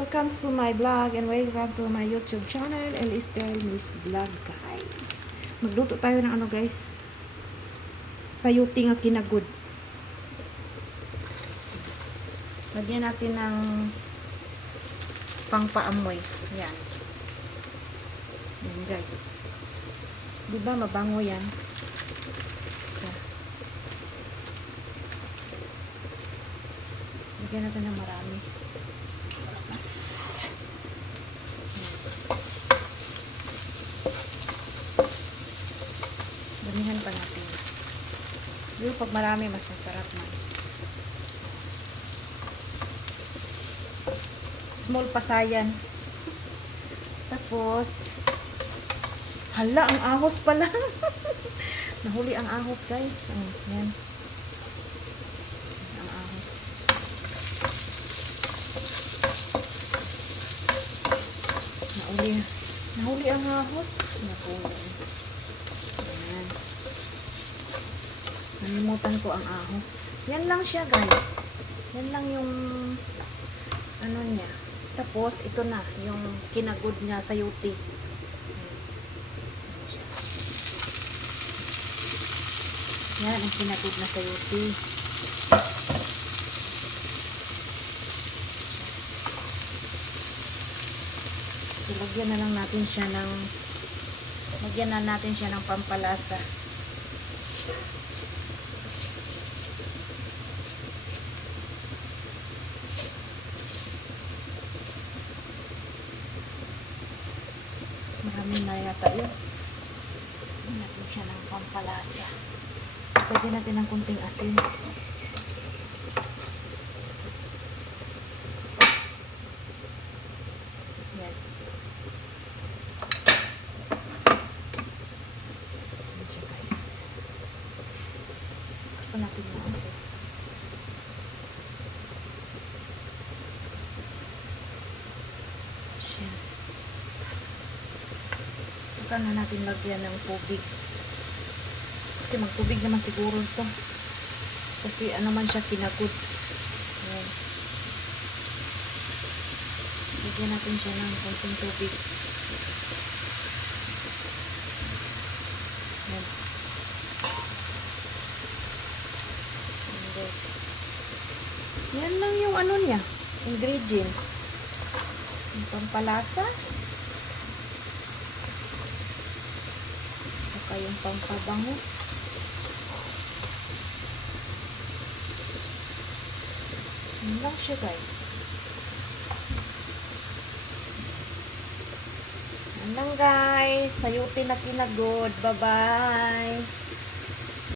welcome to my vlog and welcome to my YouTube channel, Estelle Miss Vlog, guys. Magluto tayo ng ano, guys? Sayuti nga kinagod. Lagyan natin ng pangpaamoy. Yan. Yan, guys. Diba mabango yan? Isa. Lagyan natin ng marami. Mas. Damihan pa natin. Yung pag marami, mas masarap man. Small pasayan. Tapos, hala, ang ahos pala. Nahuli ang ahos, guys. Yan. Ang ahos. Nahuli ang ahos. Nahuli. Ayan. Nalimutan ko ang ahos. Yan lang siya, guys. Yan lang yung ano niya. Tapos, ito na. Yung kinagod niya sa yuti. Yan ang kinagod na sa yuti. So, lagyan na lang natin siya ng pampalasa. Marami na yata yun. Lagyan natin siya ng pampalasa. Lagyan natin ng kunting asin. Yan. Yan siya, guys. Gusto natin na ito. Siya. Saka na natin lagyan ng tubig. Kasi magtubig naman siguro ito. Kasi ano man siya, kinagod. Ayan. Lagyan natin siya ng konting tubig. Ayan. Yan lang yung ano niya, ingredients. Yung pampalasa. Saka yung pampabango. Yan lang siya, guys. Yan lang, guys. Sayuti na kinagod. Bye-bye.